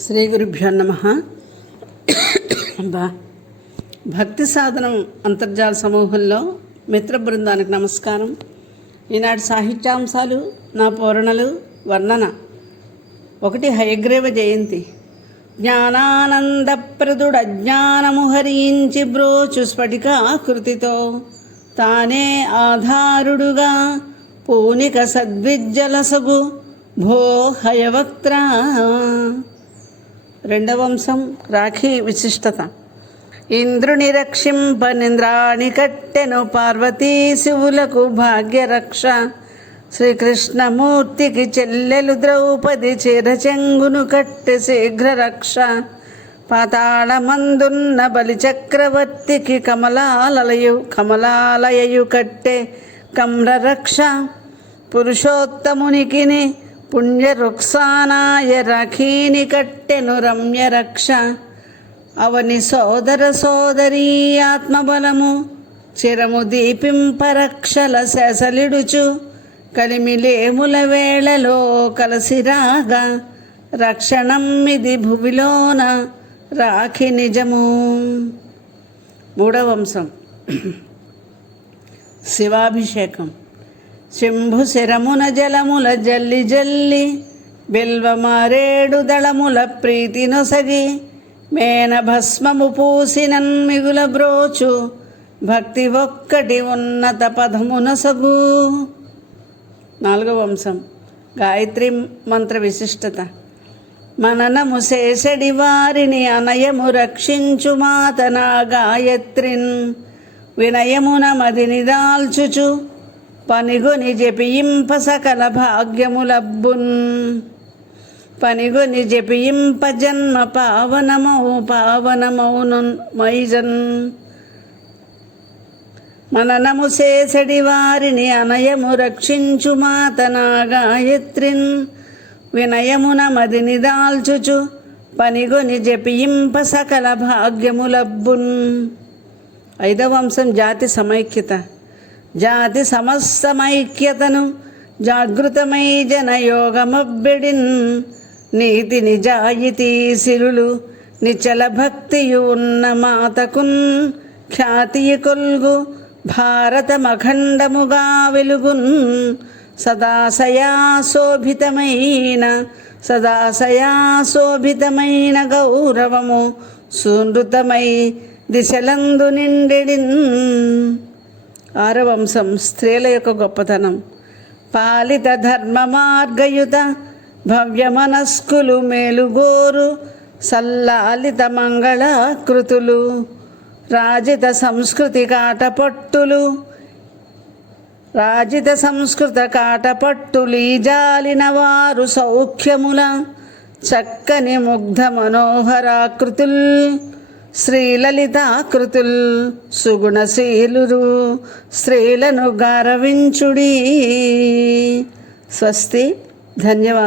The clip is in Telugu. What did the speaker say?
శ్రీ గురుభ్యో నమ భక్తి సాధనం అంతర్జాల సమూహంలో మిత్ర బృందానికి నమస్కారం. ఈనాటి సాహిత్యాంశాలు నా పూరణలు వర్ణన. ఒకటి హయగ్రీవ జయంతి. జ్ఞానానందప్రదుడ జ్ఞానము హరించి బ్రోచు స్ఫటికాకృతితో తానే ఆధారుడుగా పూనిక సద్విజ్జలసగు భో హయవక్త్ర రెండవ అంశం రాఖీ విశిష్టత. ఇంద్రుని రక్షింప నింద్రాణి కట్టెను పార్వతీ శివులకు భాగ్యరక్ష. శ్రీకృష్ణమూర్తికి చెల్లెలు ద్రౌపది చిరచెంగును కట్టె శీఘ్ర రక్ష పాతాళమందున్న బలిచక్రవర్తికి కమలాలయు కమలాలయయు కట్టె కమ్ర రక్ష పురుషోత్తమునికిని పుణ్య రుక్సానాయ రఖీని కట్టెను రమ్య రక్ష. అవని సోదర సోదరీ ఆత్మబలము చిరము దీపింపరక్షల శసలిడుచు కలిమిలేముల వేళలో కలసిరాగా రక్షణం ఇది భువిలోన రాఖి నిజము. మూడవ అంశం. శివాభిషేకం. శంభు శరమున జలముల జల్లి జల్లి బిల్వమారేడు దళముల ప్రీతి నొసగి మేన భస్మము పూసినన్ మిగుల బ్రోచు భక్తి ఒక్కటి ఉన్నత పదమునసగు నాలుగవ వంశం. గాయత్రి మంత్ర విశిష్టత. మననము శేషడి వారిని అనయము రక్షించు మాతనా గాయత్రిన్ వినయమున మదిని దాల్చుచు పనిగొని జపింప సకల భాగ్యములబ్బున్. పనిగొని జపింప జన్మ పావనమౌ పావనమౌను మైజన్. మననము శేషడి వారిని అనయము రక్షించు మాతనా గాయత్రిన్ వినయమున మదిని దాల్చుచు పనిగొని జపింప సకల భాగ్యములబ్బున్. ఐదవ అంశం జాతి సమైక్యత. జాతి సమస్తమైక్యతను జాగృతమై జనయోగమబ్బెడిన్. నీతి నిజాయితీ సిరులు నిచల భక్తియు ఉన్న మాతకున్ ఖ్యాతియ కొల్గు భారతమఖండముగా వెలుగున్. సదాశయా శోభితమైన సదాశయా శోభితమైన గౌరవము సునృతమై దిశలందు నిండెడిన్. ఆరవ అంశం స్త్రీల యొక్క గొప్పతనం. పాలిత ధర్మ మార్గయుత భవ్య మనస్కులు మేలుగోరు సల్లాలిత మంగళాకృతులు. రాజిత సంస్కృతి కాటపట్టులు రాజిత సంస్కృత కాటపట్టులీ జాలిన వారు సౌఖ్యముల చక్కని ముగ్ధ మనోహరాకృతుల్. శ్రీలలితాకృతుల్ సుగుణశీలురు స్త్రీలను గారవించుడి. స్వస్తి. ధన్యవాదాలు.